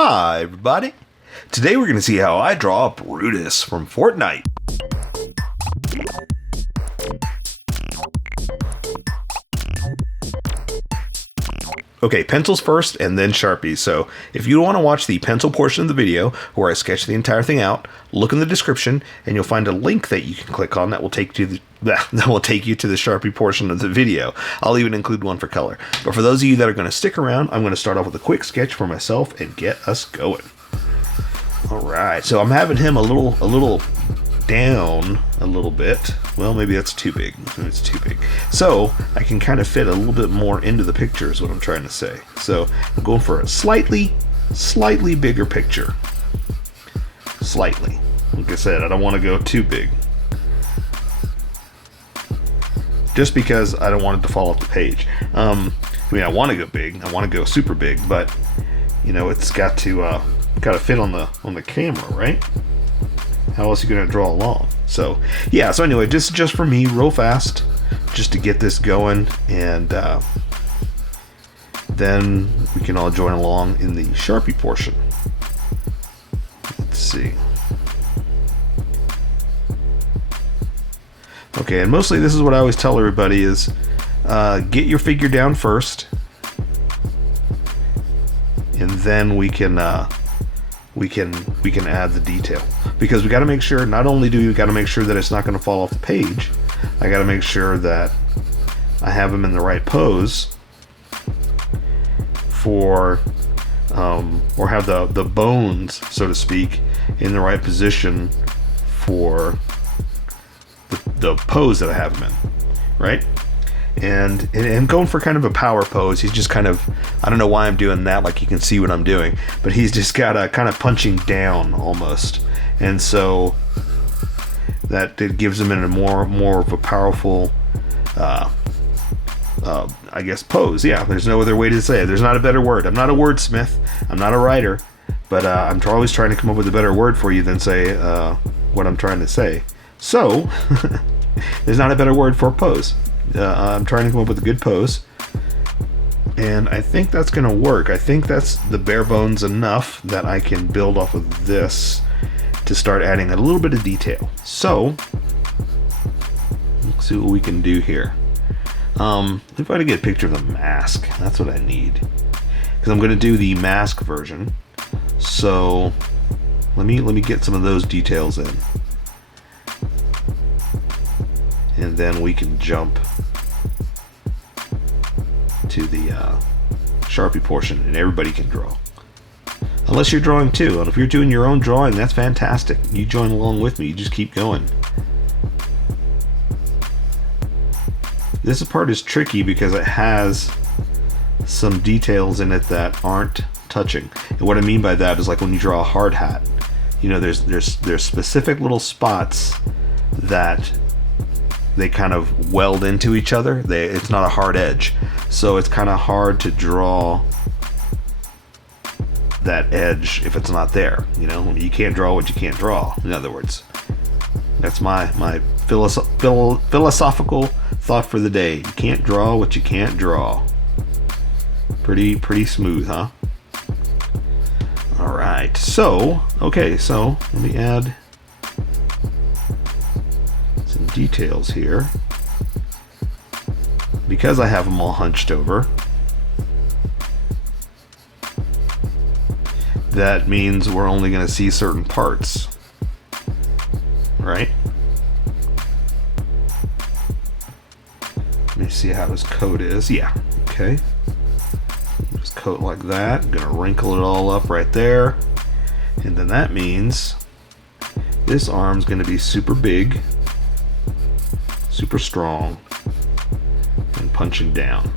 Hi everybody! Today we're going to see how I draw Brutus from Fortnite. Okay, pencils first and then Sharpies. So if you want to watch the pencil portion of the video where I sketch the entire thing out, look in the description and you'll find a link that you can click on that will take you to the Sharpie portion of the video. I'll even include one for color. But for those of you that are going to stick around, I'm going to start off with a quick sketch for myself and get us going. Alright, so I'm having him a little down a little bit. Well, maybe that's too big. Maybe it's too big. So I can kind of fit a little bit more into the picture is what I'm trying to say. So I'm going for a slightly bigger picture. Slightly. Like I said, I don't want to go too big. Just because I don't want it to fall off the page. I mean, I want to go big. I want to go super big, but you know, it's got to fit on the camera, right? How else are you gonna draw along? So yeah, so anyway, just for me, real fast, just to get this going, and then we can all join along in the Sharpie portion. Let's see. Okay, and mostly this is what I always tell everybody is get your figure down first, and then we can add the detail, because we got to make sure, not only do we got to make sure that it's not going to fall off the page, I got to make sure that I have him in the right pose for or have the bones, so to speak, in the right position for the pose that I have him in, right? And going for kind of a power pose. He's just kind of, I don't know why I'm doing that, like you can see what I'm doing, but he's just got a kind of punching down almost, and so that it gives him in a more of a powerful I guess pose. Yeah, there's no other way to say it. There's not a better word. I'm not a wordsmith, I'm not a writer, but I'm always trying to come up with a better word for you than say what I'm trying to say. So there's not a better word for pose. I'm trying to come up with a good pose, and I think that's gonna work. I think that's the bare bones enough that I can build off of this to start adding a little bit of detail. So let's see what we can do here. If I to get a picture of the mask, that's what I need, because I'm gonna do the mask version. So let me get some of those details in, and then we can jump to the Sharpie portion, and everybody can draw, unless you're drawing too. And if you're doing your own drawing, that's fantastic. You join along with me. You just keep going. This part is tricky because it has some details in it that aren't touching. And what I mean by that is, like when you draw a hard hat, you know, there's specific little spots that they kind of weld into each other. It's not a hard edge, so it's kind of hard to draw that edge if it's not there. You know, you can't draw what you can't draw. In other words, that's my philosophical thought for the day. You can't draw what you can't draw. Pretty smooth, huh? All right. So okay, so let me add some details here, because I have them all hunched over. That means we're only going to see certain parts, right? Let me see how his coat is. Yeah, okay. His coat like that. I'm gonna wrinkle it all up right there, and then that means this arm's going to be super big, super strong, and punching down.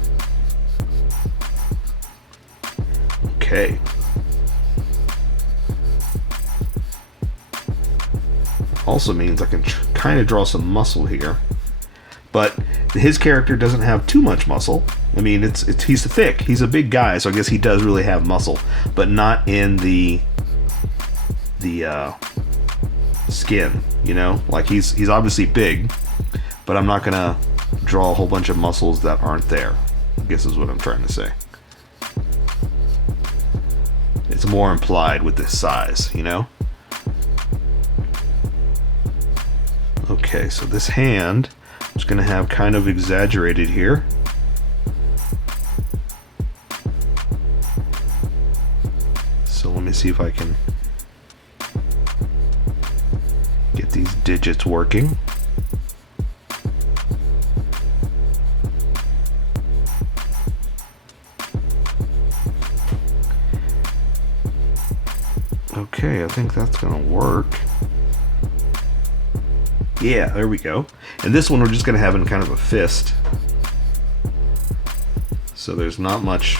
Okay. Also means I can kind of draw some muscle here, but his character doesn't have too much muscle. I mean, he's thick. He's a big guy, so I guess he does really have muscle, but not in the skin. You know, like he's obviously big, but I'm not gonna draw a whole bunch of muscles that aren't there, I guess is what I'm trying to say. it's more implied with this size, you know? Okay, so this hand I'm just going to have kind of exaggerated here. So let me see if I can get these digits working. Okay, I think that's gonna work. Yeah, there we go. And this one we're just gonna have in kind of a fist. So there's not much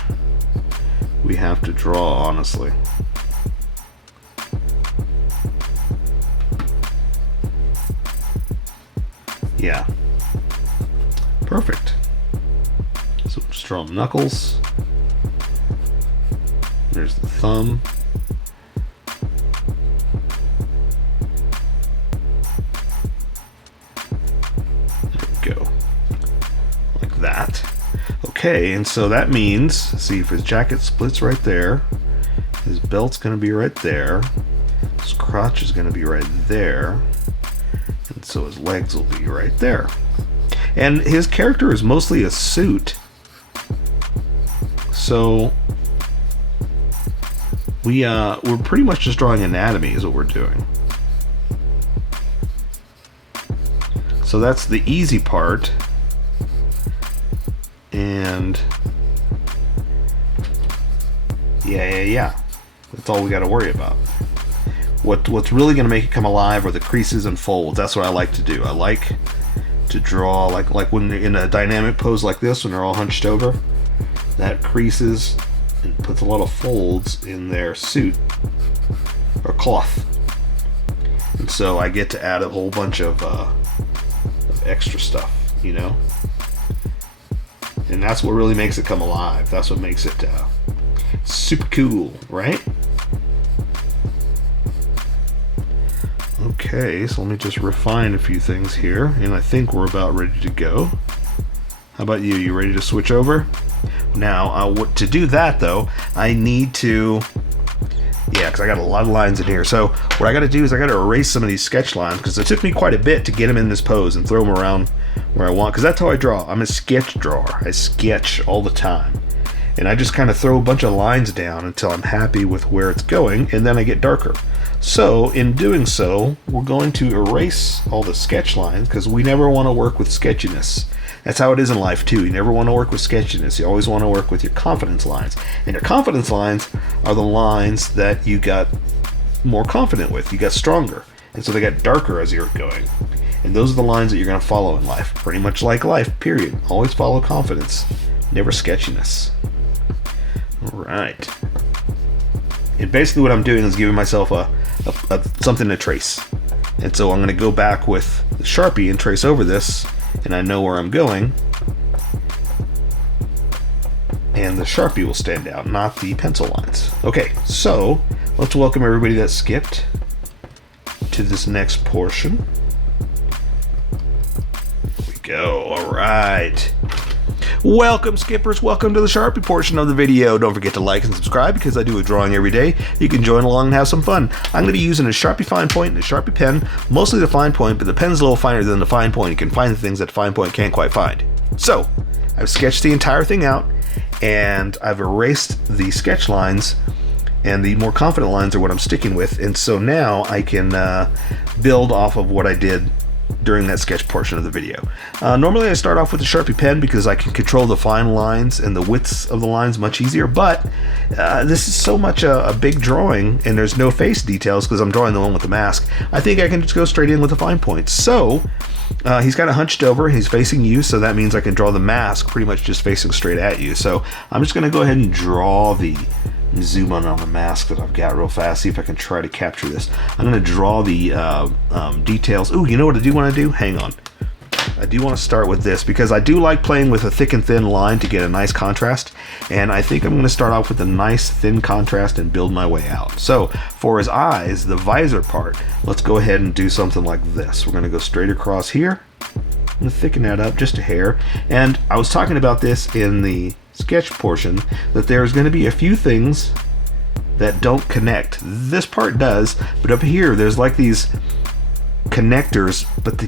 we have to draw, honestly. Yeah. Perfect. So just draw knuckles. There's the thumb. Go like that. Okay, and so that means, see, if his jacket splits right there, his belt's gonna be right there, his crotch is gonna be right there, and so his legs will be right there. And his character is mostly a suit, so we're pretty much just drawing anatomy is what we're doing. So that's the easy part, and yeah, that's all we got to worry about. What's really going to make it come alive are the creases and folds. That's what I like to do. I like to draw like when they're in a dynamic pose like this, when they're all hunched over, that creases and puts a lot of folds in their suit or cloth, and so I get to add a whole bunch of extra stuff, you know, and that's what really makes it come alive. That's what makes it super cool, right? Okay, so let me just refine a few things here, and I think we're about ready to go. How about you? You ready to switch over? Now, to do that though, I need to, because I got a lot of lines in here. So what I got to do is I got to erase some of these sketch lines, because it took me quite a bit to get them in this pose and throw them around where I want, because that's how I draw. I'm a sketch drawer. I sketch all the time, and I just kind of throw a bunch of lines down until I'm happy with where it's going, and then I get darker. So in doing so, we're going to erase all the sketch lines, because we never want to work with sketchiness. That's how it is in life too. You never want to work with sketchiness. You always want to work with your confidence lines. And your confidence lines are the lines that you got more confident with. You got stronger. And so they got darker as you're going. And those are the lines that you're going to follow in life. Pretty much like life, period. Always follow confidence. Never sketchiness. All right. And basically what I'm doing is giving myself a something to trace. And so I'm going to go back with the Sharpie and trace over this, and I know where I'm going, and the Sharpie will stand out, not the pencil lines. Okay, so let's welcome everybody that skipped to this next portion. Here we go. All right. Welcome, skippers. Welcome to the Sharpie portion of the video. Don't forget to like and subscribe, because I do a drawing every day. You can join along and have some fun. I'm going to be using a Sharpie fine point and a Sharpie pen, mostly the fine point, but the pen's a little finer than the fine point. You can find the things that the fine point can't quite find. So I've sketched the entire thing out, and I've erased the sketch lines, and the more confident lines are what I'm sticking with. And so now I can build off of what I did during that sketch portion of the video. Normally I start off with the Sharpie pen, because I can control the fine lines and the widths of the lines much easier, but this is so much a big drawing, and there's no face details because I'm drawing the one with the mask. I think I can just go straight in with the fine points. So he's kind of hunched over, he's facing you, so that means I can draw the mask pretty much just facing straight at you. So I'm just going to go ahead and draw the zoom on the mask that I've got real fast, see if I can try to capture this. I'm going to draw the details. Ooh, you know what I do want to do? Hang on. I do want to start with this, because I do like playing with a thick and thin line to get a nice contrast, and I think I'm going to start off with a nice thin contrast and build my way out. So for his eyes, the visor part, let's go ahead and do something like this. We're going to go straight across here. I'm going to thicken that up just a hair, and I was talking about this in the sketch portion, that there's going to be a few things that don't connect. This part does, but up here there's like these connectors, but they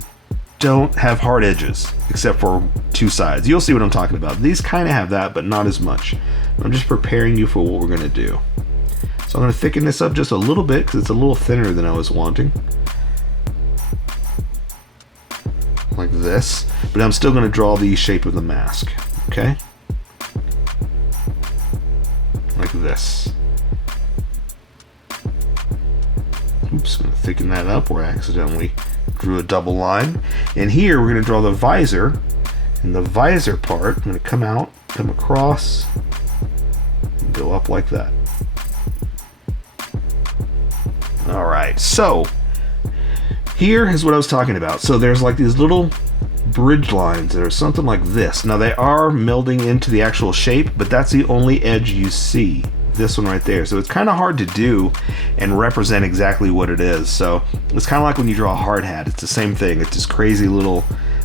don't have hard edges except for two sides. You'll see what I'm talking about. These kind of have that, but not as much. I'm just preparing you for what we're going to do. So I'm going to thicken this up just a little bit because it's a little thinner than I was wanting. Like this. But I'm still going to draw the shape of the mask. Okay? Like this. Oops, I'm going to thicken that up where I accidentally drew a double line. And here we're going to draw the visor. And the visor part, I'm going to come out, come across, and go up like that. Alright, so here is what I was talking about. So there's like these little bridge lines that are something like this. Now they are melding into the actual shape, but that's the only edge you see. This one right there. So it's kind of hard to do and represent exactly what it is. So it's kind of like when you draw a hard hat. It's the same thing. It's this crazy little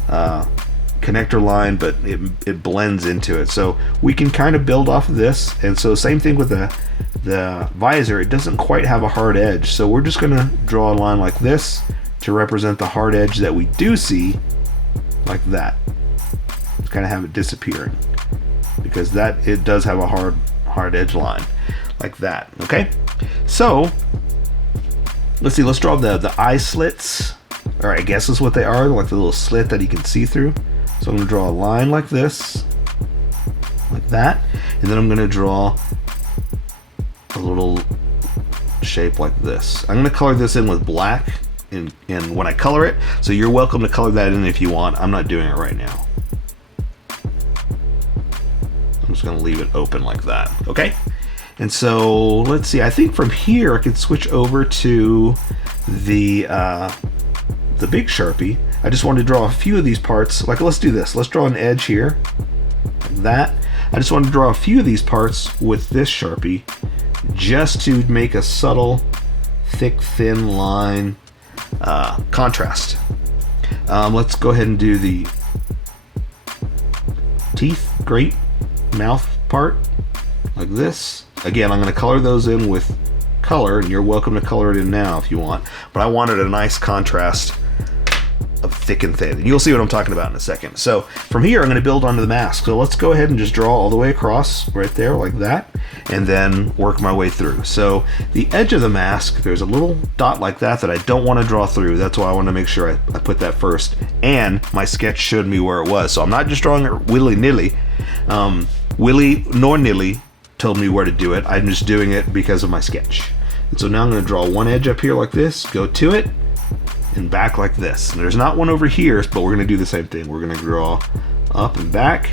connector line, but it blends into it. So we can kind of build off of this. And so same thing with the visor. It doesn't quite have a hard edge. So we're just going to draw a line like this to represent the hard edge that we do see, like that. Just kind of have it disappearing because that it does have a hard edge line like that. Okay, so let's see, let's draw the eye slits, or I guess is what they are, like the little slit that you can see through. So I'm going to draw a line like this, like that, and then I'm going to draw a little shape like this. I'm going to color this in with black and when I color it, so you're welcome to color that in if you want. I'm not doing it right now. I'm just going to leave it open like that. Okay, and so let's see, I think from here I could switch over to the big Sharpie. I just wanted to draw a few of these parts. Like, let's do this. Let's draw an edge here, like that. I just wanted to draw a few of these parts with this Sharpie just to make a subtle, thick, thin line contrast. Let's go ahead and do the teeth, great, mouth part, like this. Again, I'm going to color those in with color, and you're welcome to color it in now if you want, but I wanted a nice contrast of thick and thin, and you'll see what I'm talking about in a second. So from here I'm going to build onto the mask. So let's go ahead and just draw all the way across right there like that, and then work my way through. So the edge of the mask, there's a little dot like that I don't want to draw through. That's why I want to make sure I put that first, and my sketch showed me where it was, so I'm not just drawing it willy-nilly. Willy nor nilly told me where to do it. I'm just doing it because of my sketch. And so now I'm going to draw one edge up here like this, go to it, and back like this. And there's not one over here, but we're going to do the same thing. We're going to draw up and back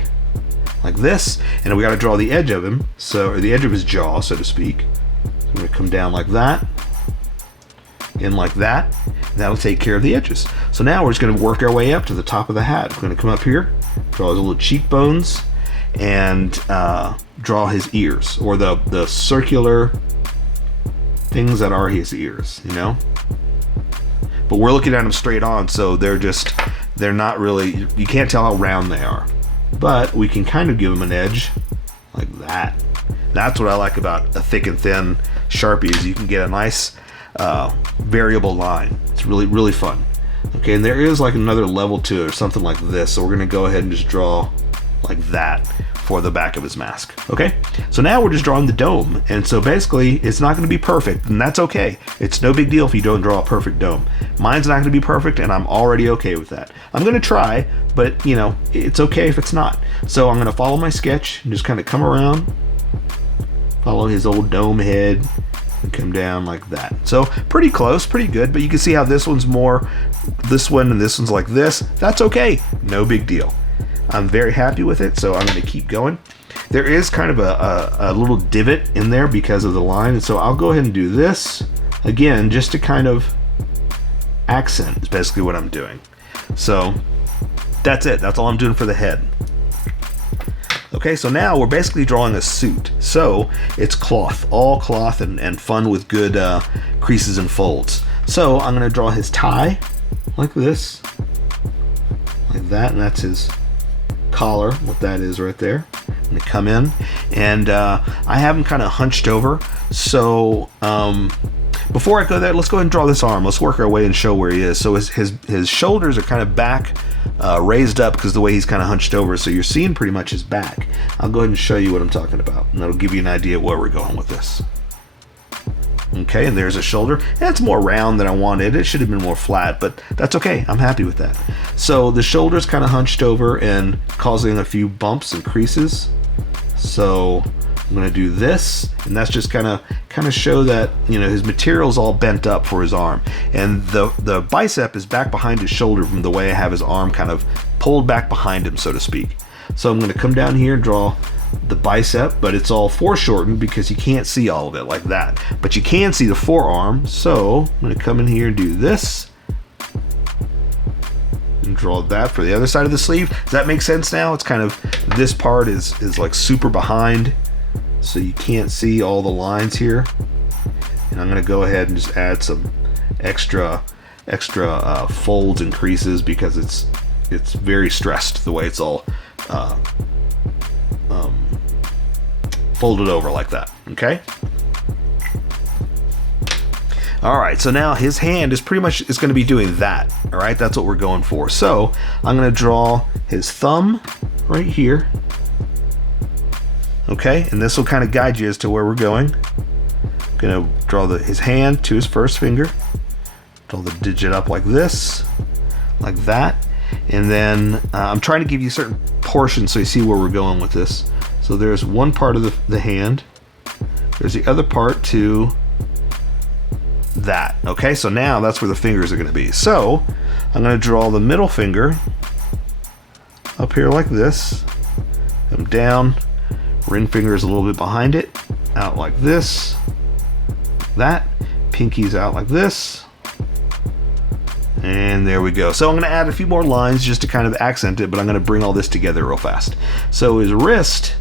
like this, and then we got to draw the edge of him, or the edge of his jaw, so to speak. So I'm going to come down like that, in like that, and that'll take care of the edges. So now we're just going to work our way up to the top of the hat. We're going to come up here, draw his little cheekbones, and draw his ears, or the circular things that are his ears, you know? But we're looking at them straight on, so they're not really, you can't tell how round they are. But we can kind of give them an edge like that. That's what I like about a thick and thin Sharpie, is you can get a nice variable line. It's really, really fun. Okay, and there is like another level to it, or something like this, so we're gonna go ahead and just draw like that for the back of his mask. Okay, so now we're just drawing the dome, and so basically it's not going to be perfect, and that's okay. It's no big deal if you don't draw a perfect dome. Mine's not going to be perfect, and I'm already okay with that. I'm going to try, but you know, it's okay if it's not. So I'm going to follow my sketch and just kind of come around, follow his old dome head, and come down like that. So pretty close, pretty good, but you can see how this one's more this one and this one's like this. That's okay, no big deal. I'm very happy with it, so I'm going to keep going. There is kind of a little divot in there because of the line, and so I'll go ahead and do this again just to kind of accent is basically what I'm doing. So that's it. That's all I'm doing for the head. Okay, so now we're basically drawing a suit. So it's cloth, all cloth, and fun with good creases and folds. So I'm going to draw his tie like this, like that, and that's his collar, what that is right there. I'm I'm gonna come in, and I have him kind of hunched over. So before I go there, let's go ahead and draw this arm. Let's work our way and show where he is. So his shoulders are kind of back, raised up because the way he's kind of hunched over. So you're seeing pretty much his back. I'll go ahead and show you what I'm talking about, and that'll give you an idea where we're going with this. Okay, and there's a shoulder. And it's more round than I wanted. It should have been more flat, but that's okay. I'm happy with that. So the shoulder's kind of hunched over and causing a few bumps and creases. So I'm going to do this, and that's just kind of show that, you know, his material's all bent up for his arm. And the bicep is back behind his shoulder from the way I have his arm kind of pulled back behind him, so to speak. So I'm going to come down here and draw the bicep, but it's all foreshortened because you can't see all of it like that. But you can see the forearm, so I'm going to come in here and do this and draw that for the other side of the sleeve. Does that make sense now? It's kind of, this part is like super behind, so you can't see all the lines here. And I'm going to go ahead and just add some extra folds and creases because it's very stressed the way it's all folded over like that. Okay. All right, so now his hand is pretty much going to be doing that. All right, that's what we're going for. So I'm going to draw his thumb right here. Okay, and this will kind of guide you as to where we're going. I'm going to draw his hand to his first finger. Draw the digit up like this, like that. And then I'm trying to give you certain portions so you see where we're going with this. So there's one part of the hand. There's the other part to that. Okay, so now that's where the fingers are going to be. So I'm going to draw the middle finger up here like this. Come down. Ring finger is a little bit behind it. Out like this. That. Pinky's out like this. And there we go. So I'm going to add a few more lines just to kind of accent it, but I'm going to bring all this together real fast. So his wrist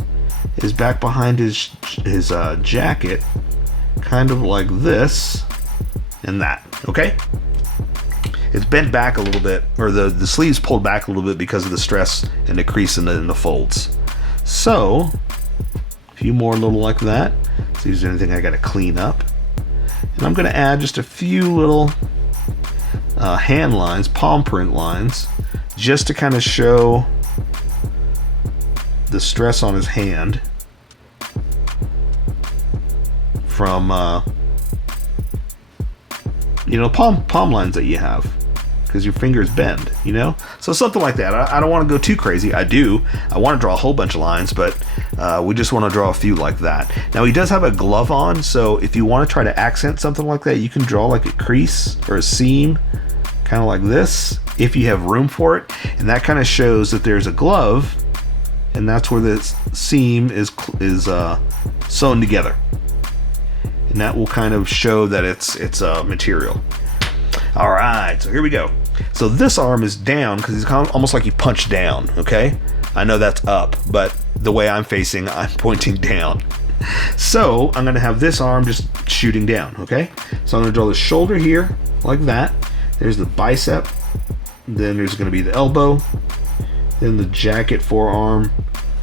is back behind his jacket, kind of like this and that. Okay? It's bent back a little bit, or the sleeves pulled back a little bit because of the stress and the crease in the folds. So a few more little like that. See if there's anything I got to clean up. And I'm going to add just a few little hand lines, palm print lines, just to kind of show the stress on his hand from you know, palm lines that you have because your fingers bend, you know. So something like that. I don't want to go too crazy. I want to draw a whole bunch of lines, but we just want to draw a few like that. Now he does have a glove on, so if you want to try to accent something like that, you can draw like a crease or a seam, kind of like this, if you have room for it. And that kind of shows that there's a glove, and that's where this seam is sewn together. And that will kind of show that it's material. All right, so here we go. So this arm is down because he's kind of almost like he punched down. Okay, I know that's up, but the way I'm facing, I'm pointing down. So I'm gonna have this arm just shooting down. Okay, so I'm gonna draw the shoulder here like that. There's the bicep. Then there's gonna be the elbow. Then the jacket forearm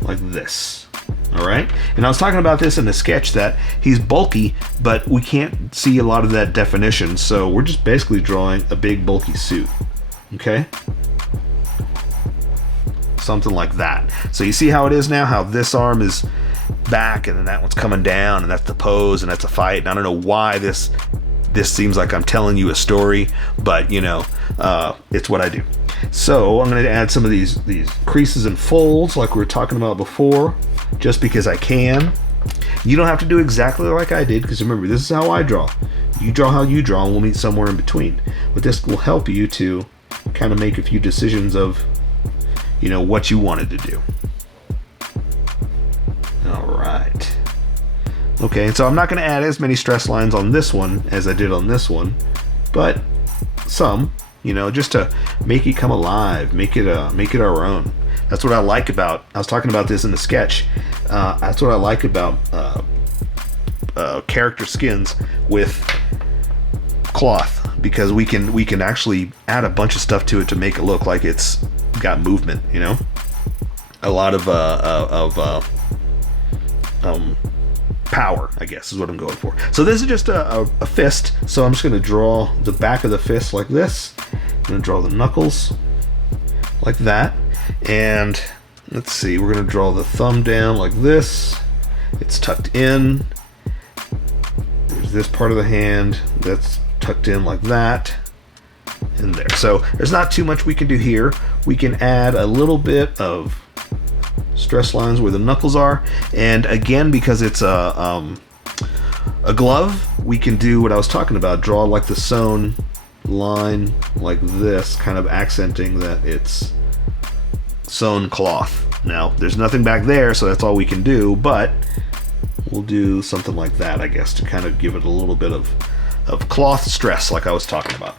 like this. All right, and I was talking about this in the sketch that he's bulky, but we can't see a lot of that definition, so we're just basically drawing a big bulky suit. Okay, something like that. So you see how it is now, how this arm is back and then that one's coming down, and that's the pose and that's a fight. And I don't know why this seems like I'm telling you a story, but you know, it's what I do. So I'm going to add some of these creases and folds like we were talking about before, just because I can. You don't have to do exactly like I did, because remember, this is how I draw. You draw how you draw, and we'll meet somewhere in between. But this will help you to kind of make a few decisions of, you know, what you wanted to do. All right. Okay, so I'm not going to add as many stress lines on this one as I did on this one, but some, you know, just to make it come alive, make it our own. That's what I like about, I was talking about this in the sketch, that's what I like about character skins with cloth, because we can actually add a bunch of stuff to it to make it look like it's got movement, you know. A lot of power, I guess is what I'm going for. So this is just a fist, so I'm just going to draw the back of the fist like this. I'm going to draw the knuckles like that, and let's see, we're going to draw the thumb down like this. It's tucked in. There's this part of the hand that's tucked in like that, and there. So there's not too much we can do here. We can add a little bit of stress lines where the knuckles are, and again, because it's a glove, we can do what I was talking about, draw like the sewn line like this, kind of accenting that it's sewn cloth. Now there's nothing back there, so that's all we can do, but we'll do something like that, I guess, to kind of give it a little bit of cloth stress like I was talking about.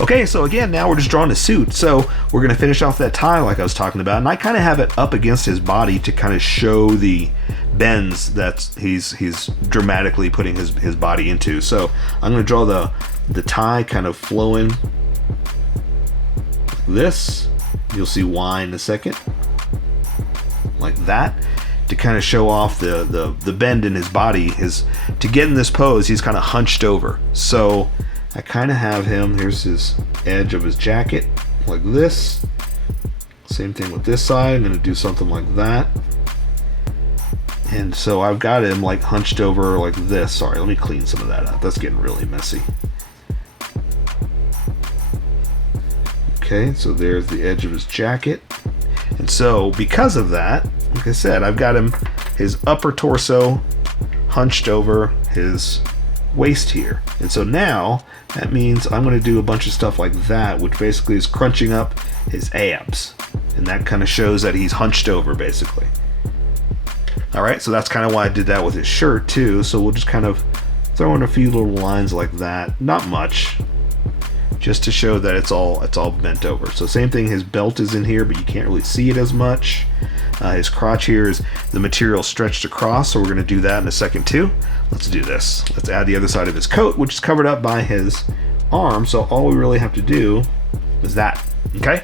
Okay, so again, now we're just drawing a suit. So we're going to finish off that tie like I was talking about, and I kind of have it up against his body to kind of show the bends that he's dramatically putting his body into. So I'm going to draw the tie kind of flowing like this. You'll see why in a second. Like that, to kind of show off the bend in his body. To get in this pose, he's kind of hunched over. So I kind of have him, here's his edge of his jacket, like this. Same thing with this side, I'm going to do something like that. And so I've got him like hunched over like this. Sorry, let me clean some of that up. That's getting really messy. Okay, so there's the edge of his jacket. And so because of that, like I said, I've got him, his upper torso hunched over his waist here. And so now that means I'm going to do a bunch of stuff like that, which basically is crunching up his abs. And that kind of shows that he's hunched over, basically. All right, so that's kind of why I did that with his shirt too. So we'll just kind of throw in a few little lines like that. Not much, just to show that it's all bent over. So same thing, his belt is in here, but you can't really see it as much. His crotch here is the material stretched across, so we're going to do that in a second too. Let's do this. Let's add the other side of his coat, which is covered up by his arm, so all we really have to do is that. Okay?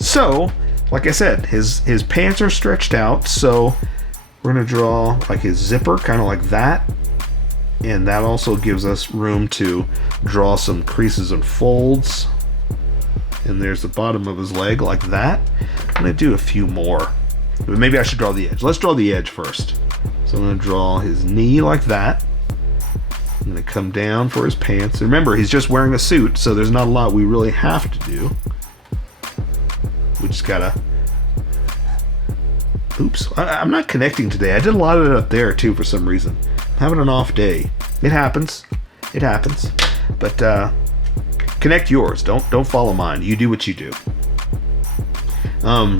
So, like I said, his pants are stretched out, so we're going to draw like his zipper, kind of like that. And that also gives us room to draw some creases and folds. And there's the bottom of his leg like that. I'm going to do a few more. But maybe I should draw the edge. Let's draw the edge first. So I'm going to draw his knee like that. I'm going to come down for his pants. Remember, he's just wearing a suit, so there's not a lot we really have to do. We just gotta... Oops, I'm not connecting today. I did a lot of it up there too for some reason. I'm having an off day. It happens. It happens. But connect yours. Don't follow mine. You do what you do.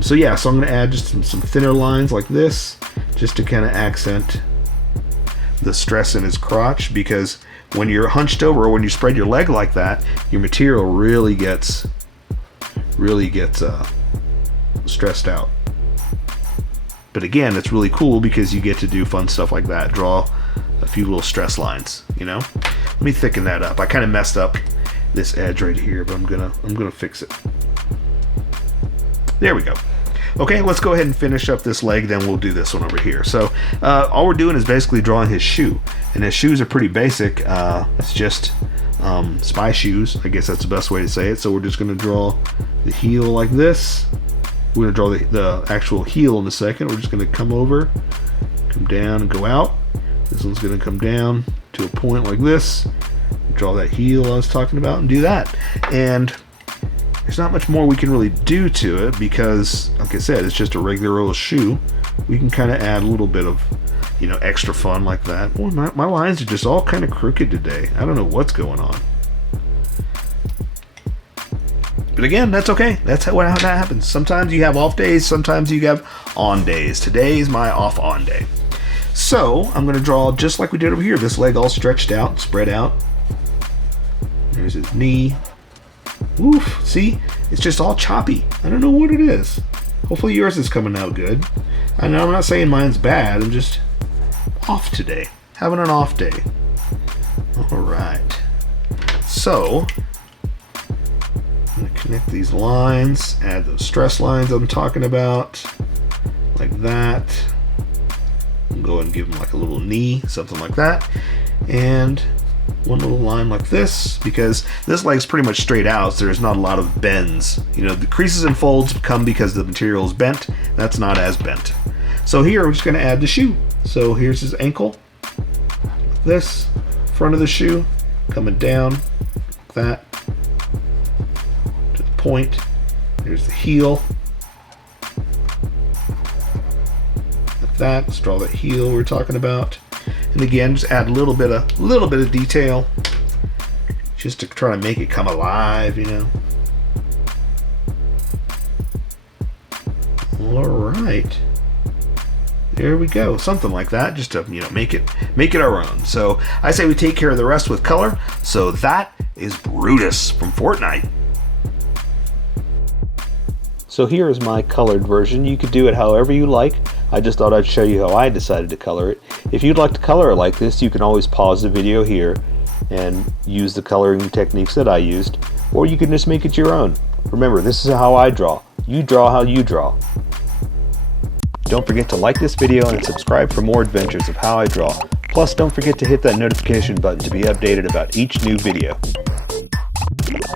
So yeah, so I'm going to add just some thinner lines like this, just to kind of accent the stress in his crotch, because when you're hunched over or when you spread your leg like that, your material really gets stressed out. But again, it's really cool because you get to do fun stuff like that. Draw a few little stress lines, you know? Let me thicken that up. I kind of messed up this edge right here, but I'm gonna fix it. There we go. Okay, let's go ahead and finish up this leg, then we'll do this one over here. So all we're doing is basically drawing his shoe, and his shoes are pretty basic. It's just spy shoes, I guess that's the best way to say it. So we're just going to draw the heel like this. We're going to draw the actual heel in a second. We're just going to come over, come down, and go out. This one's going to come down to a point like this. Draw that heel I was talking about and do that. And there's not much more we can really do to it because, like I said, it's just a regular old shoe. We can kind of add a little bit of, extra fun like that. Boy, my lines are just all kind of crooked today. I don't know what's going on. But again, that's okay. That's how that happens. Sometimes you have off days, sometimes you have on days. Today is my off-on day. So I'm going to draw just like we did over here. This leg all stretched out, spread out. There's his knee. Oof, see? It's just all choppy. I don't know what it is. Hopefully yours is coming out good. I know I'm not saying mine's bad. I'm just off today. Having an off day. Alright. So, I'm going to connect these lines. Add those stress lines I'm talking about. Like that. Go ahead and give him like a little knee, something like that. And one little line like this, because this leg's pretty much straight out, so there's not a lot of bends. You know, the creases and folds come because the material is bent. That's not as bent. So here we're just going to add the shoe. So here's his ankle. This front of the shoe coming down like that to the point. Here's the heel. Like that. Let's draw that heel we're talking about. And again, just add a little bit of detail, just to try to make it come alive, you know. All right, there we go, something like that, just to, you know, make it our own. So I say we take care of the rest with color. So that is Brutus from Fortnite. So here is my colored version. You could do it however you like. I just thought I'd show you how I decided to color it. If you'd like to color it like this, you can always pause the video here and use the coloring techniques that I used, or you can just make it your own. Remember, this is how I draw. You draw how you draw. Don't forget to like this video and subscribe for more adventures of how I draw. Plus, don't forget to hit that notification button to be updated about each new video.